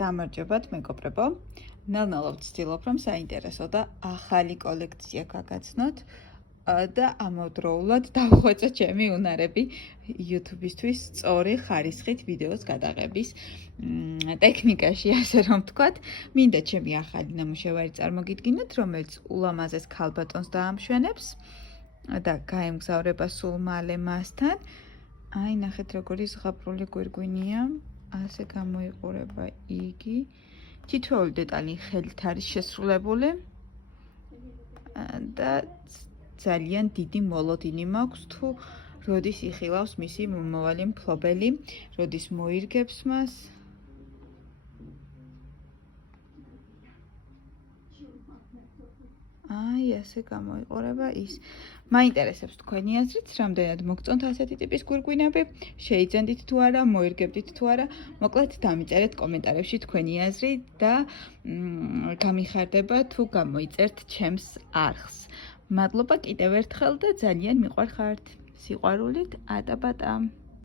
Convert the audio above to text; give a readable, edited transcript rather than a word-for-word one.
გამარჯობათ მეგობრებო. ნელ-ნელა ვცდილობ რომ საინტერესო და ახალი კოლექცია გაგაცნოთ და ამავდროულად დავხვეწოთ ჩემი უნარები YouTube-ისთვის სწორი ხარისხით ვიდეოს გადაღების ტექნიკაში, ასე რომ ვთქვათ. მინდა ჩემი ახალი ნამუშევარი წარმოგიდგინოთ, რომელიც ულამაზეს ქალბატონს დაამშვენებს და გაემგზავრება სულ მალე მასთან. აი, ნახეთ როგორი ზღაპრული გვირგვინია. ასე გამოიყურება იგი. თითოეული დეტალი ხელით არის შესრულებული და ძალიან დიდი მოლოდინი მაქვს თუ როდის იხილავს მისი მომავალი მფლობელი, როდის მოირგებს მას. აი, ასე გამოიყურება ის. მაინტერესებს თქვენი აზრით, რამდენად მოგწონთ ასეთი ტიპის გვირგვინები, შეიძენდით თუ არა, მოირგებდით თუ არა, მოკლედ დამიწერეთ კომენტარებში თქვენი აზრი და გამიხარდება თუ გამოიწერთ ჩემს არხს. მადლობა კიდევ ერთხელ და ძალიან მიყვარხართ. სიყვარულით, ატა-პატა.